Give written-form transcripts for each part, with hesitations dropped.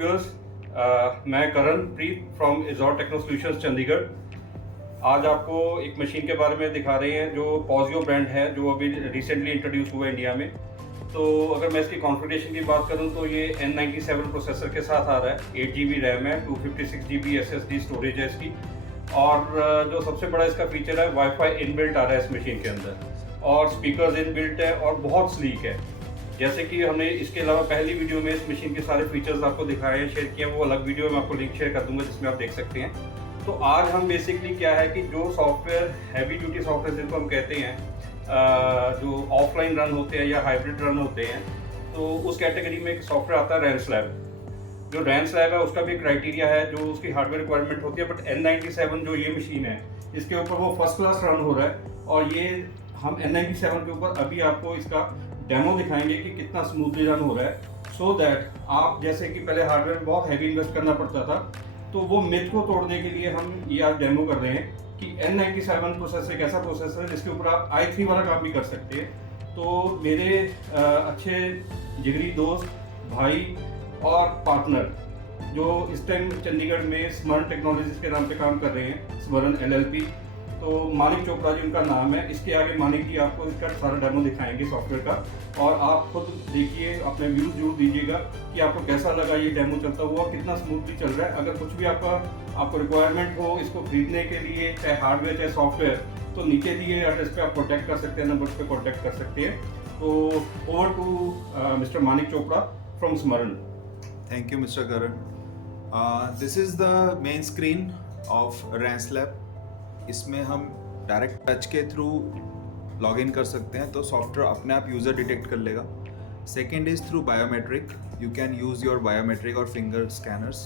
Viewers, मैं करण प्रीत from इजॉर techno solutions Chandigarh. आज आपको एक मशीन के बारे में दिखा रहे हैं जो पॉजियो ब्रांड है, जो अभी रिसेंटली इंट्रोड्यूस हुआ है इंडिया में। तो अगर मैं इसकी कॉन्फ़िगरेशन की बात करूं तो ये N97 प्रोसेसर के साथ आ रहा है। 8 GB रैम है, 256 GB SSD स्टोरेज है इसकी। और जो सबसे बड़ा इसका फीचर है, वाईफाई इनबिल्ट आ रहा है इस मशीन के अंदर, और स्पीकर्स इनबिल्ट है और बहुत स्लीक है। जैसे कि हमने इसके अलावा पहली वीडियो में इस मशीन के सारे फीचर्स आपको दिखाए हैं, शेयर किए हैं, वो अलग वीडियो में आपको लिंक शेयर कर दूंगा जिसमें आप देख सकते हैं। तो आज हम बेसिकली क्या है कि जो सॉफ्टवेयर हैवी ड्यूटी सॉफ्टवेयर जिनको हम कहते हैं, जो ऑफलाइन रन होते हैं या हाइब्रिड रन होते हैं, तो उस कैटेगरी में एक सॉफ्टवेयर आता है रैनस्लैब। जो रैनस्लैब है उसका भी क्राइटेरिया है जो उसकी हार्डवेयर रिक्वायरमेंट होती है, बट N97 जो ये मशीन है इसके ऊपर वो फर्स्ट क्लास रन हो रहा है। और ये हम N97 के ऊपर अभी आपको इसका डेमो दिखाएंगे कि कितना स्मूथली रन हो रहा है, सो दैट आप जैसे कि पहले हार्डवेयर में बहुत हैवी इन्वेस्ट करना पड़ता था, तो वो मिथ को तोड़ने के लिए हम ये आज डेमो कर रहे हैं कि N97 प्रोसेसर एक ऐसा प्रोसेसर है जिसके ऊपर आप i3 वाला काम भी कर सकते हैं। तो मेरे अच्छे जिगरी दोस्त, भाई और पार्टनर जो इस टाइम चंडीगढ़ में स्मरण टेक्नोलॉजीज के नाम पे काम कर रहे हैं, स्मरण LLP, तो मानिक चोपड़ा जी उनका नाम है। इसके आगे मानिक जी आपको इसका सारा डेमो दिखाएंगे सॉफ्टवेयर का, और आप खुद देखिए, अपने व्यूज जरूर दीजिएगा कि आपको कैसा लगा ये डेमो चलता हुआ, कितना स्मूथली चल रहा है। अगर कुछ भी आपको रिक्वायरमेंट हो इसको खरीदने के लिए, चाहे हार्डवेयर चाहे सॉफ्टवेयर, तो नीचे दिए एड्रेस पे आप कॉन्टैक्ट कर सकते हैं, नंबर पे कॉन्टैक्ट कर सकते हैं। तो over to mister Manik Chopra from Smaran. Thank you, Mr. Karan. This is the main screen of रैनस्लैब। इसमें हम डायरेक्ट टच के थ्रू लॉग इन कर सकते हैं, तो सॉफ्टवेयर अपने आप यूज़र डिटेक्ट कर लेगा। Second is through biometric, you can use your biometric और फिंगर स्कैनर्स।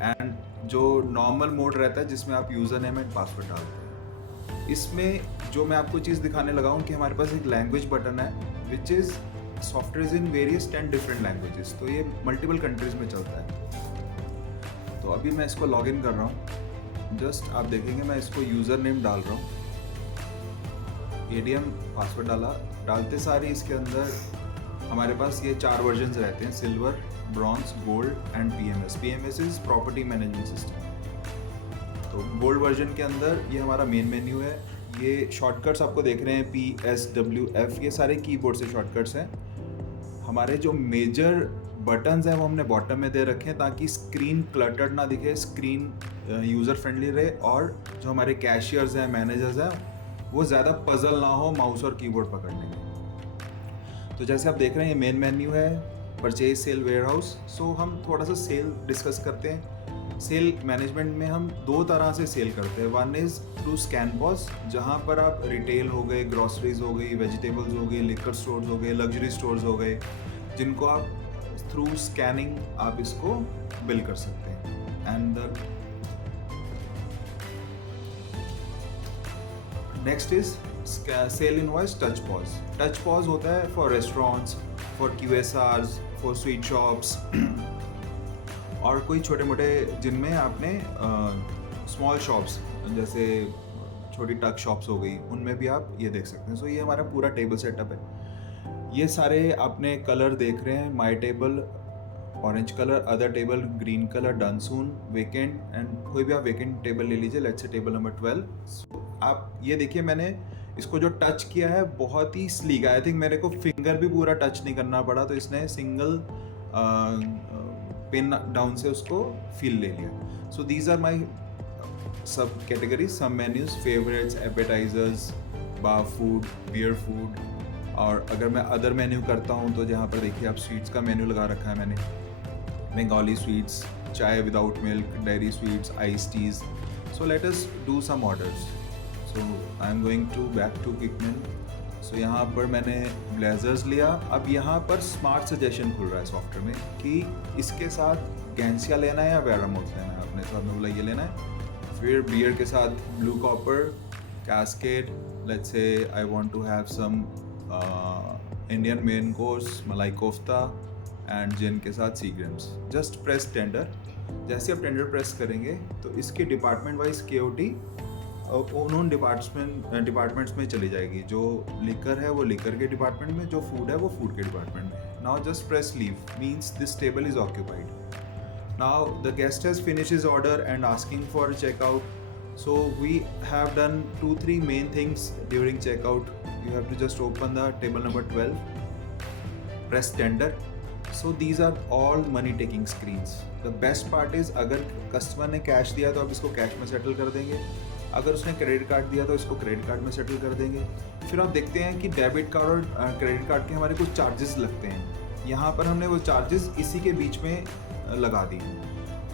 एंड जो नॉर्मल मोड रहता है जिसमें आप यूज़र नेम एंड पासवर्ड डालते हैं, इसमें जो मैं आपको चीज़ दिखाने लगा हूँ कि हमारे पास एक लैंग्वेज बटन है which is software in various 10 different languages, तो ये मल्टीपल कंट्रीज में चलता है। तो अभी मैं इसको लॉग इन कर रहा हूँ। जस्ट आप देखेंगे मैं इसको यूज़र नेम डाल रहा हूँ, ADM पासवर्ड डालते सारी इसके अंदर हमारे पास ये 4 वर्जन्स रहते हैं, silver, bronze, gold and PMS। PMS is property management system. तो गोल्ड वर्जन के अंदर ये हमारा मेन मेन्यू है। ये शॉर्टकट्स आपको देख रहे हैं, PSWF, ये सारे कीबोर्ड से शॉर्टकट्स हैं। हमारे जो मेजर बटन्स हैं वो हमने बॉटम में दे रखे हैं ताकि स्क्रीन क्लटर्ड ना दिखे, स्क्रीन यूज़र फ्रेंडली रहे, और जो हमारे कैशियर्स हैं, मैनेजर्स हैं, वो ज़्यादा पजल ना हो माउस और कीबोर्ड पकड़ने में। तो जैसे आप देख रहे हैं ये मेन मेन्यू है, परचेज, सेल, वेयरहाउस। सो हम थोड़ा सा सेल डिस्कस करते हैं। सेल मैनेजमेंट में हम 2 तरह से सेल करते हैं। वन इज़ थ्रू स्कैनपॉज, जहाँ पर आप रिटेल हो गए, ग्रॉसरीज हो गई, वेजिटेबल्स हो गई, लिकर स्टोर्स हो गए, लग्जरी स्टोर्स हो गए, जिनको आप थ्रू स्कैनिंग आप इसको बिल कर सकते हैं। And next is sale invoice touch POS. Touch POS होता है for restaurants, for QSRs, for sweet shops, और कोई छोटे मोटे जिनमें आपने स्मॉल शॉप्स जैसे छोटी टक शॉप्स हो गई, उनमें भी आप ये देख सकते हैं। सो ये हमारा पूरा टेबल सेटअप है। ये सारे आपने कलर देख रहे हैं, माई table orange colour, other table green colour, done soon, vacant, and कोई भी आप वेकेंट टेबल ले लीजिए, लेट्स से टेबल नंबर 12। आप ये देखिए, मैंने इसको जो टच किया है बहुत ही स्लीक, आई थिंक मेरे को फिंगर भी पूरा टच नहीं करना पड़ा, तो इसने सिंगल पिन डाउन से उसको फील ले लिया। सो दीज आर माई सब कैटेगरीज, सब मेन्यूज, फेवरेट्स, एपेटाइजर्स, बार फूड, बियर फूड। और अगर मैं अदर मेन्यू करता हूँ तो जहाँ पर देखिए आप स्वीट्स का मेन्यू लगा रखा है मैंने, Bengali sweets, chai without milk, dairy sweets, ice teas. So let us do some orders. So I am going to back to किकमैन। सो यहाँ पर मैंने ब्लेजर्स लिया। अब यहाँ पर स्मार्ट सजेशन खुल रहा है सॉफ्टवेयर में कि इसके साथ गैंसिया लेना है या वेरामोट लेना है। आपने तो हमने बोला ये लेना है। फिर बियर के साथ blue copper, cascade, let's say I want to have some Indian main course, malai kofta, and जिन के साथ सीग्रेम्स। Just press tender. जैसे आप टेंडर प्रेस करेंगे तो इसकी डिपार्टमेंट वाइज KOT उन डिपार्टमेंट्स में चली जाएगी। जो लिकर है वो लिकर के डिपार्टमेंट में, जो फूड है वो फूड के डिपार्टमेंट में। Now just press leave, means this table is occupied. Now the guest has finished his order and asking for checkout. So we have done 2-3 main things during checkout. You have to just open the table number 12, press tender. So these are all money taking screens. The best part is अगर customer ने cash दिया तो आप इसको cash में settle कर देंगे, अगर उसने क्रेडिट कार्ड दिया तो इसको क्रेडिट कार्ड में सेटल कर देंगे। फिर आप देखते हैं कि डेबिट कार्ड और क्रेडिट कार्ड के हमारे कुछ चार्जेस लगते हैं। यहाँ पर हमने वो चार्जेस इसी के बीच में लगा दिए।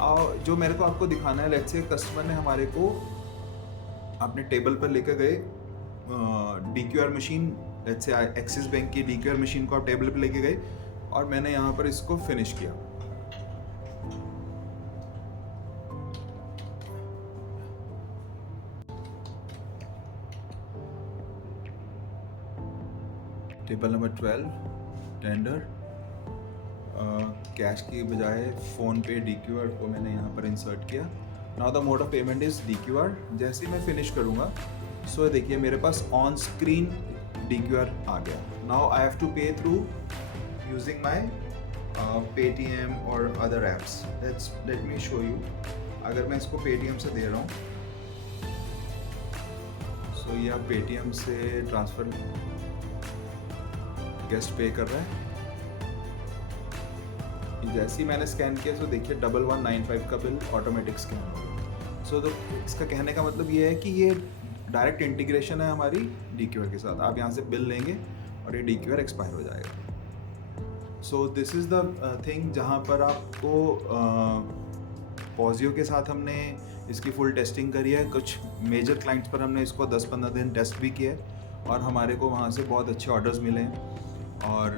और जो मेरे को आपको दिखाना है, लेट्स से कस्टमर ने हमारे को अपने टेबल पर लेकर गए DQR machine, let's say axis bank की DQR मशीन को आप टेबल पर लेके गए और मैंने यहाँ पर इसको फिनिश किया। टेबल नंबर 12 टेंडर, कैश की बजाय फ़ोन पे DQR को मैंने यहाँ पर इंसर्ट किया। Now the mode of payment is DQR। जैसे ही मैं फिनिश करूँगा, सो देखिए मेरे पास ऑन स्क्रीन DQR आ गया। नाउ आई हैव टू पे थ्रू यूजिंग माई Paytm और other apps. Let me show you. अगर मैं इसको Paytm से दे रहा हूँ, सो ये आप Paytm से ट्रांसफ़र गेस्ट पे कर रहा है। जैसे ही मैंने स्कैन किया, तो देखिए 1195 का बिल ऑटोमेटिक स्कैन हो गया। सो तो इसका कहने का मतलब ये है कि ये डायरेक्ट इंटीग्रेशन है हमारी DQR के साथ। आप यहाँ से बिल लेंगे और ये DQR एक्सपायर हो जाएगा। So this is the thing जहाँ पर आपको पॉजियो के साथ हमने इसकी फुल टेस्टिंग करी है। कुछ मेजर क्लाइंट्स पर हमने इसको 10-15 दिन टेस्ट भी किया है और हमारे को वहाँ से बहुत अच्छे ऑर्डर्स मिले हैं। और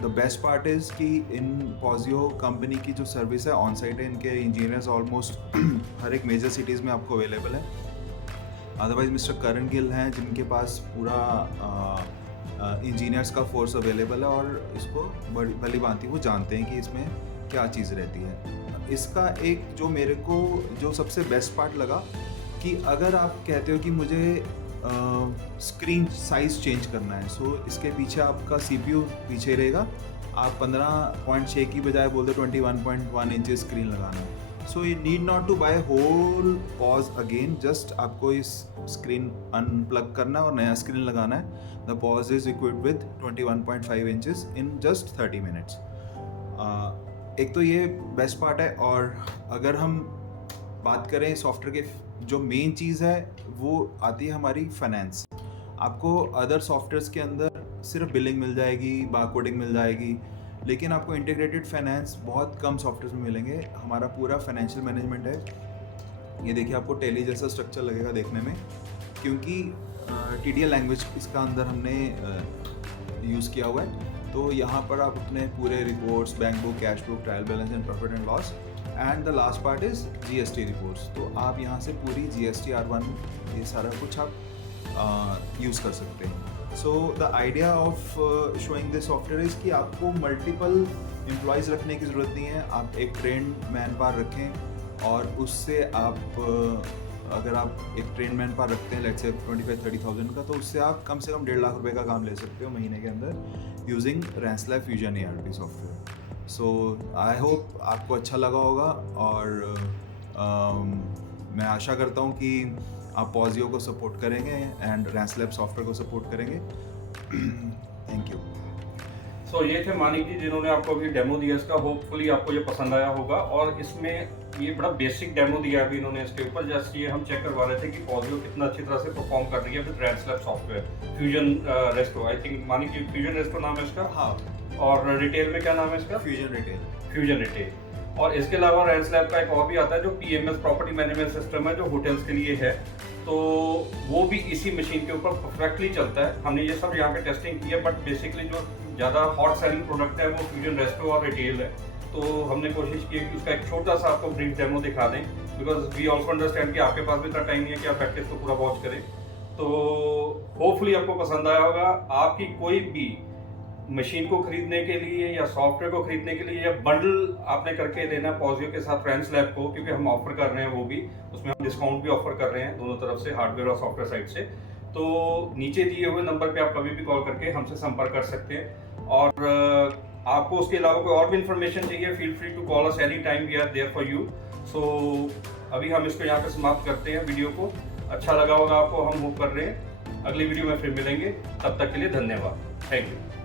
द बेस्ट पार्ट इज़ कि इन पॉजियो कंपनी की जो सर्विस है ऑन साइट है, इनके इंजीनियर्स ऑलमोस्ट हर एक मेजर सिटीज़ में आपको अवेलेबल है। अदरवाइज मिस्टर करण गिल हैं जिनके पास पूरा इंजीनियर्स का फोर्स अवेलेबल है और इसको भली भांति वो जानते हैं कि इसमें क्या चीज़ रहती है। इसका एक जो मेरे को जो सबसे बेस्ट पार्ट लगा कि अगर आप कहते हो कि मुझे स्क्रीन साइज़ चेंज करना है, सो इसके पीछे आपका CPU पीछे रहेगा। आप 15.6 की बजाय बोलते 21.1 इंचेस स्क्रीन लगाना है। So you need not to buy whole POS again, just आपको इस स्क्रीन अनप्लग करना है और नया स्क्रीन लगाना है। The pause is equipped with 21.5 inches in just 30 minutes. एक तो ये बेस्ट पार्ट है। और अगर हम बात करें सॉफ्टवेयर के, जो मेन चीज़ है वो आती है हमारी फाइनेंस। आपको अदर सॉफ्टवेयर्स के अंदर सिर्फ बिलिंग मिल जाएगी, बारकोडिंग मिल जाएगी, लेकिन आपको इंटीग्रेटेड फाइनेंस बहुत कम सॉफ्टवेयर में मिलेंगे। हमारा पूरा फाइनेंशियल मैनेजमेंट है। ये देखिए आपको टेली जैसा स्ट्रक्चर लगेगा देखने में, क्योंकि TDL लैंग्वेज इसका अंदर हमने यूज़ किया हुआ है। तो यहाँ पर आप अपने पूरे reports, bank book, cash book, trial balance and profit and loss, and the last part is GST reports. तो आप यहाँ से पूरी GST R1 ये सारा कुछ आप यूज़ कर सकते हैं। So the idea of showing this software is कि आपको मल्टीपल एम्प्लॉयज़ रखने की ज़रूरत नहीं है। आप एक ट्रेंड मैन पावर रखें और उससे आप अगर आप एक ट्रेन मैन पावर रखते हैं लेट्स से 25-30,000 का, तो उससे आप कम से कम 1.5 लाख रुपए का काम ले सकते हो महीने के अंदर using Ranslab fusion ERP software. So I hope आपको अच्छा लगा होगा और मैं आशा करता हूँ कि आप पॉजियो को सपोर्ट करेंगे एंड रैंसलैब सॉफ्टवेयर को सपोर्ट करेंगे। Thank you. सो ये थे मानिक जी जिन्होंने आपको अभी डेमो दिया इसका। होपफुली आपको ये पसंद आया होगा। और इसमें ये बड़ा बेसिक डेमो दिया अभी इन्होंने इसके ऊपर। जैसे ये हम चेक करवा रहे थे कि पॉजियो कितना अच्छी तरह से परफॉर्म कर रही है with Ranslab software fusion resto. I think Manik ji fusion resto नाम है इसका। हाँ। और रिटेल में क्या नाम है इसका? Fusion retail. Fusion retail. और इसके अलावा रैंसलैब का एक और भी आता है जो PMS प्रॉपर्टी मैनेजमेंट सिस्टम है, जो होटल्स के लिए है। तो वो भी इसी मशीन के ऊपर परफेक्टली चलता है। हमने ये सब यहाँ पे टेस्टिंग की है, बट बेसिकली जो ज़्यादा हॉट सेलिंग प्रोडक्ट है वो फ्यूजन रेस्टो और रिटेल है। तो हमने कोशिश की कि उसका एक छोटा सा आपको ब्रीफ डेमो दिखा दें, बिकॉज वी ऑल्सो अंडरस्टैंड कि आपके पास भी इतना टाइम नहीं है कि आप प्रैक्टिस को पूरा वॉच करें। तो होपफुली आपको पसंद आया होगा। आपकी कोई भी मशीन को खरीदने के लिए या सॉफ्टवेयर को खरीदने के लिए या बंडल आपने करके लेना पॉजियो के साथ रैंसलैब को, क्योंकि हम ऑफर कर रहे हैं वो भी, उसमें हम डिस्काउंट भी ऑफर कर रहे हैं दोनों तरफ से, हार्डवेयर और सॉफ्टवेयर साइड से। तो नीचे दिए हुए नंबर पे आप कभी भी कॉल करके हमसे संपर्क कर सकते हैं। और आपको उसके अलावा कोई और भी इन्फॉर्मेशन चाहिए, feel free to call us any time, we are there for you. So अभी हम इसको यहाँ पे समाप्त करते हैं वीडियो को। अच्छा लगा होगा आपको, हम होप कर रहे हैं। अगली वीडियो में फिर मिलेंगे, तब तक के लिए धन्यवाद, थैंक यू।